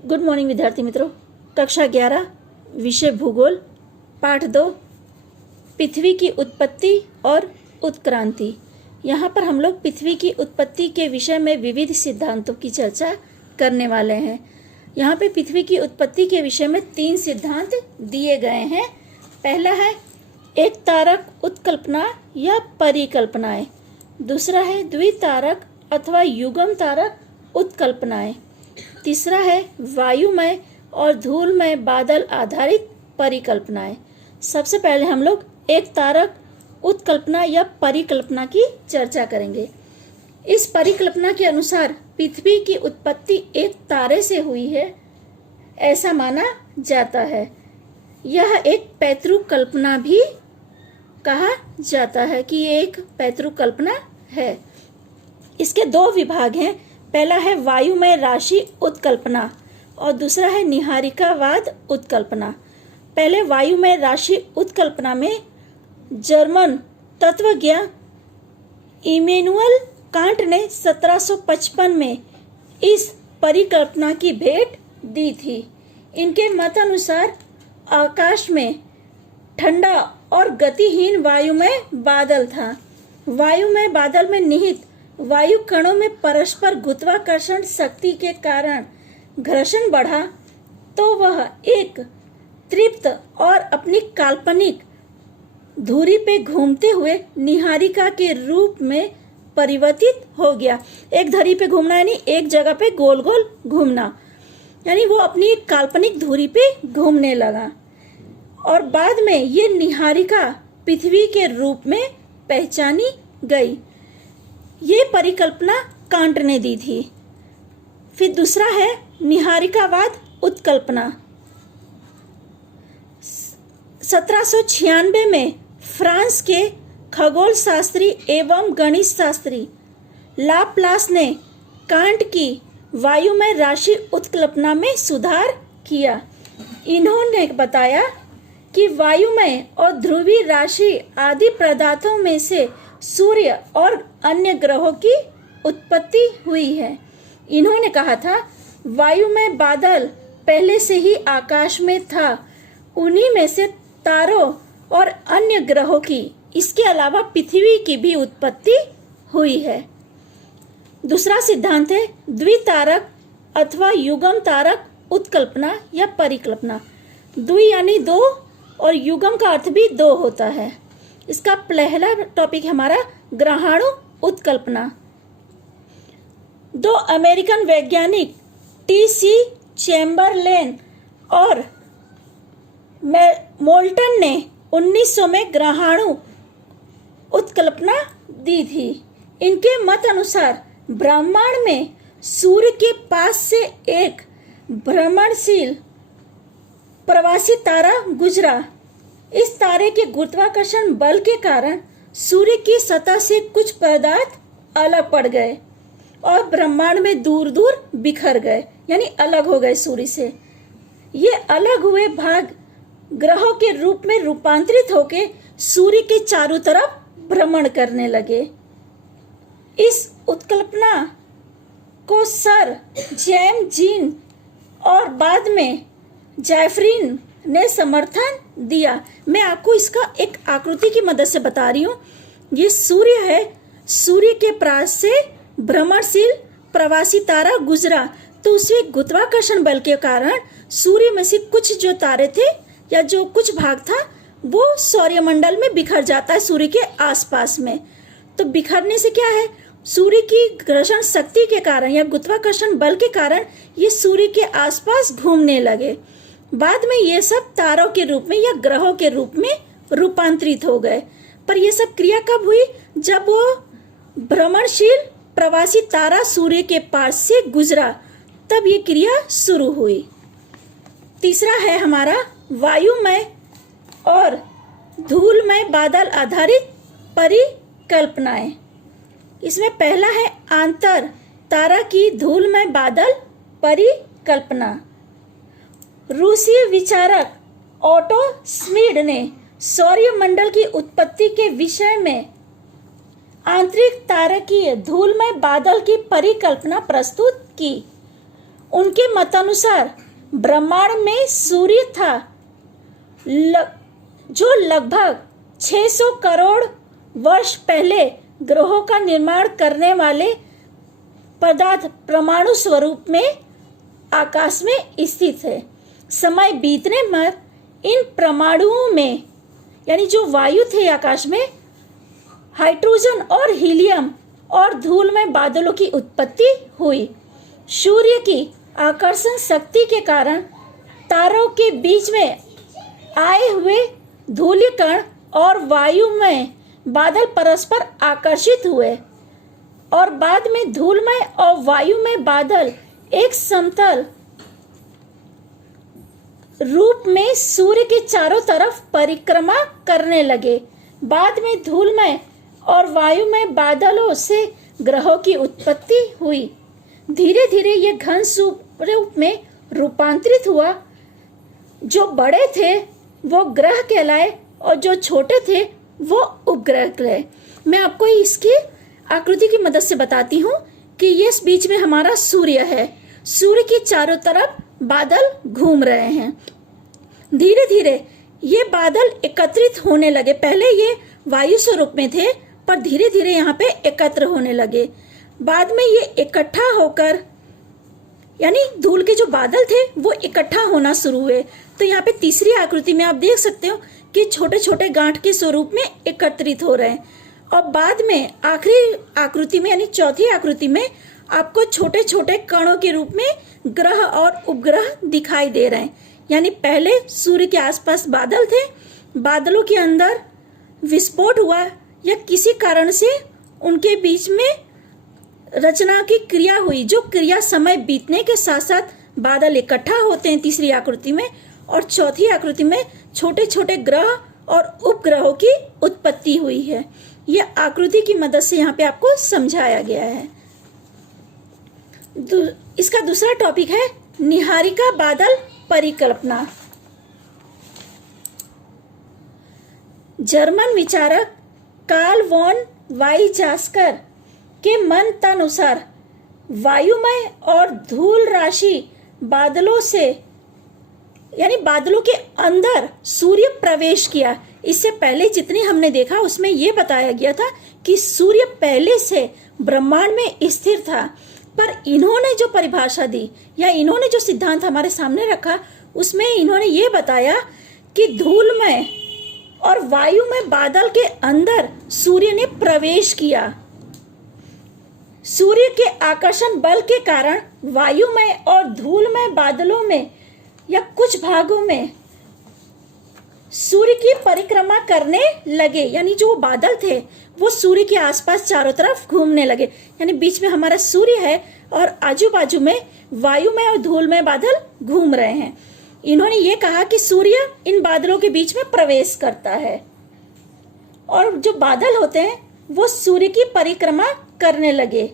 Good morning विद्यार्थी मित्रों। कक्षा 11 विषय भूगोल पाठ 2 पृथ्वी की उत्पत्ति और उत्क्रांति। यहाँ पर हम लोग पृथ्वी की उत्पत्ति के विषय में विविध सिद्धांतों की चर्चा करने वाले हैं। यहाँ पे पृथ्वी की उत्पत्ति के विषय में 3 सिद्धांत दिए गए हैं। पहला है एक तारक उत्कल्पना या परिकल्पनाएं। दूसरा है द्वितारक अथवा युग्म तारक उत्कल्पनाएं। तीसरा है वायुमय और धूलमय बादल आधारित परिकल्पनाएं। सबसे पहले हम लोग एक तारक उत्कल्पना या परिकल्पना की चर्चा करेंगे। इस परिकल्पना के अनुसार पृथ्वी की उत्पत्ति एक तारे से हुई है, ऐसा माना जाता है। यह एक पैतृक कल्पना भी कहा जाता है कि ये एक पैतृक कल्पना है। इसके 2 विभाग हैं। पहला है वायुमय राशि उत्कल्पना और दूसरा है निहारिकावाद उत्कल्पना। पहले वायुमय राशि उत्कल्पना में जर्मन तत्वज्ञ इमैनुअल कांट ने 1755 में इस परिकल्पना की भेंट दी थी। इनके मतानुसार आकाश में ठंडा और गतिहीन वायुमय बादल था। वायुमय बादल में निहित वायु कणों में परस्पर गुरुत्वाकर्षण शक्ति के कारण घर्षण बढ़ा तो वह एक तृप्त और अपनी काल्पनिक धुरी पे घूमते हुए निहारिका के रूप में परिवर्तित हो गया। एक धुरी पे घूमना यानी एक जगह पे गोल गोल घूमना, यानी वो अपनी एक काल्पनिक धुरी पे घूमने लगा और बाद में ये निहारिका पृथ्वी के रूप में पहचानी गई। ये परिकल्पना कांट ने दी थी। फिर दूसरा है निहारिकावाद उत्कल्पना। 1796 में फ्रांस के खगोल शास्त्री एवं गणित शास्त्री लाप्लास ने कांट की वायुमय राशि उत्कल्पना में सुधार किया। इन्होंने बताया कि वायुमय और ध्रुवीय राशि आदि पदार्थों में से सूर्य और अन्य ग्रहों की उत्पत्ति हुई है। इन्होंने कहा था वायुमय बादल पहले से ही आकाश में था, उन्हीं में से तारों और अन्य ग्रहों की, इसके अलावा पृथ्वी की भी उत्पत्ति हुई है। दूसरा सिद्धांत है द्वितारक अथवा युग्म तारक उत्कल्पना या परिकल्पना। द्वि यानी 2 और युग्म का अर्थ भी 2 होता है। इसका पहला टॉपिक हमारा ग्रहाणु उत्कल्पना। 2 अमेरिकन वैज्ञानिक टी.सी. चैम्बरलेन और मोल्टन ने 1900 में ग्रहाणु उत्कल्पना दी थी। इनके मत अनुसार ब्रह्मांड में सूर्य के पास से एक भ्रमणशील प्रवासी तारा गुजरा। इस तारे के गुरुत्वाकर्षण बल के कारण सूर्य की सतह से कुछ पदार्थ अलग पड़ गए और ब्रह्मांड में दूर दूर बिखर गए, यानी अलग हो गए सूर्य से। ये अलग हुए भाग ग्रहों के रूप में रूपांतरित होकर सूर्य के चारों तरफ भ्रमण करने लगे। इस उत्कल्पना को सर जेम जीन और बाद में जैफरीन ने समर्थन दिया। मैं आपको इसका एक आकृति की मदद से बता रही हूँ। ये सूर्य है, सूर्य के पास से भ्रमणशील प्रवासी तारा गुजरा तो उसे गुरुत्वाकर्षण बल के कारण सूर्य में से कुछ जो तारे थे या जो कुछ भाग था वो सौरमंडल में बिखर जाता है सूर्य के आसपास में। तो बिखरने से क्या है, सूर्य की घर्षण शक्ति के कारण या गुरुत्वाकर्षण बल के कारण ये सूर्य के आसपास घूमने लगे। बाद में ये सब तारों के रूप में या ग्रहों के रूप में रूपांतरित हो गए। पर यह सब क्रिया कब हुई, जब वो भ्रमणशील प्रवासी तारा सूर्य के पास से गुजरा, तब ये क्रिया शुरू हुई। तीसरा है हमारा वायुमय और धूलमय बादल आधारित परिकल्पनाएं। इसमें पहला है आंतर तारा की धूलमय बादल परिकल्पना। रूसी विचारक ओटो श्मिड ने सौरमंडल की उत्पत्ति के विषय में आंतरिक तारकीय धूलमय बादल की परिकल्पना प्रस्तुत की। उनके मतानुसार ब्रह्मांड में सूर्य था, जो लगभग 600 करोड़ वर्ष पहले ग्रहों का निर्माण करने वाले पदार्थ परमाणु स्वरूप में आकाश में स्थित है। समय बीतने पर इन परमाणुओं में, यानी जो वायु थे आकाश में, हाइड्रोजन और हीलियम और धूल में बादलों की उत्पत्ति हुई। सूर्य की आकर्षण शक्ति के कारण तारों के बीच में आए हुए धूलिकण और वायु में बादल परस्पर आकर्षित हुए और बाद में धूलमय और वायुमय बादल एक समतल रूप में सूर्य के चारों तरफ परिक्रमा करने लगे। बाद में धूलमय और वायुमय बादलों से ग्रहों की उत्पत्ति हुई। धीरे धीरे ये घन रूप में रूपांतरित हुआ। जो बड़े थे वो ग्रह कहलाए और जो छोटे थे वो उपग्रह कहलाए। मैं आपको इसकी आकृति की मदद से बताती हूँ कि ये इस बीच में हमारा सूर्य है। सूर्य के चारों तरफ बादल घूम रहे हैं। धीरे धीरे ये बादल एकत्रित होने लगे। पहले ये वायु स्वरूप में थे, पर धीरे धीरे यहाँ पे एकत्र होने लगे। बाद में ये इकट्ठा होकर, यानी धूल के जो बादल थे वो इकट्ठा होना शुरू हुए। तो यहाँ पे तीसरी आकृति में आप देख सकते हो कि छोटे छोटे गांठ के स्वरूप में एकत्रित हो रहे हैं। और बाद में आखिरी आकृति में, यानी चौथी आकृति में, आपको छोटे छोटे कणों के रूप में ग्रह और उपग्रह दिखाई दे रहे हैं। यानी पहले सूर्य के आसपास बादल थे, बादलों के अंदर विस्फोट हुआ या किसी कारण से उनके बीच में रचना की क्रिया हुई, जो क्रिया समय बीतने के साथ साथ बादल इकट्ठा होते हैं तीसरी आकृति में। और चौथी आकृति में छोटे छोटे ग्रह और उपग्रहों की उत्पत्ति हुई है। यह आकृति की मदद से यहाँ पे आपको समझाया गया है। इसका दूसरा टॉपिक है निहारिका बादल परिकल्पना। जर्मन विचारक कार्ल वॉन वाइजास्कर के मतानुसार वायुमय और धूल राशि बादलों से, यानी बादलों के अंदर सूर्य प्रवेश किया। इससे पहले जितने हमने देखा उसमें यह बताया गया था कि सूर्य पहले से ब्रह्मांड में स्थिर था, पर इन्होंने जो परिभाषा दी या इन्होंने जो सिद्धांत हमारे सामने रखा उसमें इन्होंने ये बताया कि धूलमय और वायुमय बादल के अंदर सूर्य ने प्रवेश किया। सूर्य के आकर्षण बल के कारण वायुमय और धूलमय बादलों में या कुछ भागों में सूर्य की परिक्रमा करने लगे। यानी जो बादल थे वो सूर्य के आसपास चारों तरफ घूमने लगे। यानी बीच में हमारा सूर्य है और आजू बाजू में वायुमय और धूलमय बादल घूम रहे हैं। इन्होंने ये कहा कि सूर्य इन बादलों के बीच में प्रवेश करता है और जो बादल होते हैं वो सूर्य की परिक्रमा करने लगे।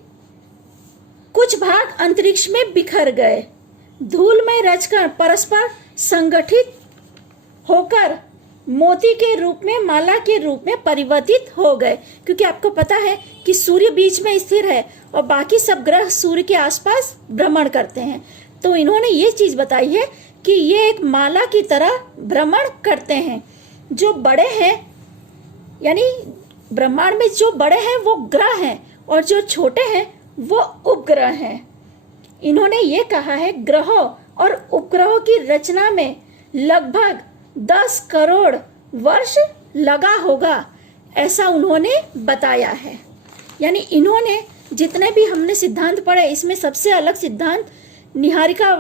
कुछ भाग अंतरिक्ष में बिखर गए। धूलमय रजकण परस्पर संगठित होकर मोती के रूप में, माला के रूप में परिवर्तित हो गए। क्योंकि आपको पता है कि सूर्य बीच में स्थिर है और बाकी सब ग्रह सूर्य के आसपास भ्रमण करते हैं। तो इन्होंने ये चीज बताई है कि ये एक माला की तरह भ्रमण करते हैं। जो बड़े हैं, यानी ब्रह्मांड में जो बड़े हैं वो ग्रह हैं और जो छोटे हैं वो उपग्रह हैं। इन्होंने ये कहा है ग्रहों और उपग्रहों की रचना में लगभग 10 करोड़ वर्ष लगा होगा, ऐसा उन्होंने बताया है। यानी इन्होंने जितने भी हमने सिद्धांत पढ़े इसमें सबसे अलग सिद्धांत निहारिका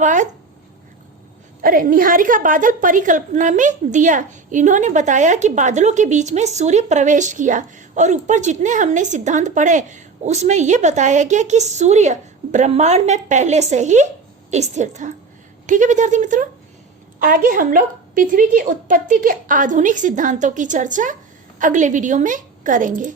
बादल परिकल्पना में दिया। इन्होंने बताया कि बादलों के बीच में सूर्य प्रवेश किया और ऊपर जितने हमने सिद्धांत पढ़े उसमें यह बताया गया कि सूर्य ब्रह्मांड में पहले से ही स्थिर था। ठीक है विद्यार्थी मित्रों, आगे हम लोग पृथ्वी की उत्पत्ति के आधुनिक सिद्धांतों की चर्चा अगले वीडियो में करेंगे।